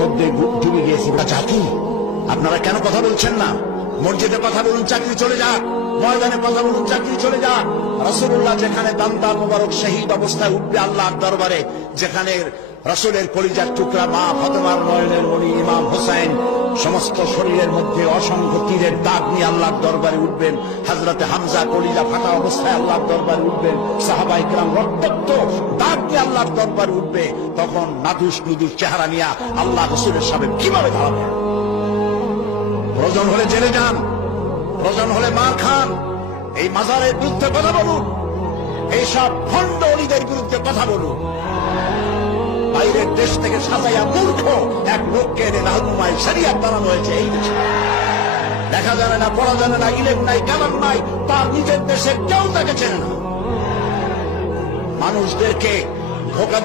মধ্যে ডুবে গিয়েছি জাতি। আপনারা কেন কথা বলছেন না? মসজিদে কথা বলুন, চাকরি চলে যাক। ময়দানে কথা বলুন, চাকরি চলে যাক। রাসূলুল্লাহ যেখানে দান্তা মোবারক শহীদ অবস্থায় উঠবে আল্লাহর দরবারে, যেখানে রাসূলের কলিজার টুকরা মা ফাতেমার নয়নের মণি ইমাম হোসেন সমস্ত শরীরের মধ্যে অসংখ্য তীরের দাগ নিয়ে আল্লাহর দরবারে উঠবেন, হযরতে হামজা কলিজা ফাটা অবস্থায় আল্লাহর দরবারে উঠবেন, সাহাবায়ে কেরাম রক্তাক্ত দাগ নিয়ে আল্লাহর দরবারে উঠবে, তখন নাদুস নুদুস চেহারা নিয়ে আল্লাহ রাসূলের সামনে কিভাবে দাঁড়াবেন? প্রয়োজন হলে জেলে যান, প্রয়োজন হলে মার খান, এই মাজারের বিরুদ্ধে কথা বলুন, এইসব ভণ্ড অলিদের বিরুদ্ধে কথা বলুন। বাইরের দেশ থেকে সাজাইয়া মূর্খ এক লোককে এনে রাহনুমায় শরিয়াত বানানো হয়েছে এই দেশে। দেখা জানে না, পড়া জানে না, ইলেম নাই, কালাম নাই, তার নিজের দেশে কেউ তাকে চেনে না। মানুষদেরকে ধোঁকা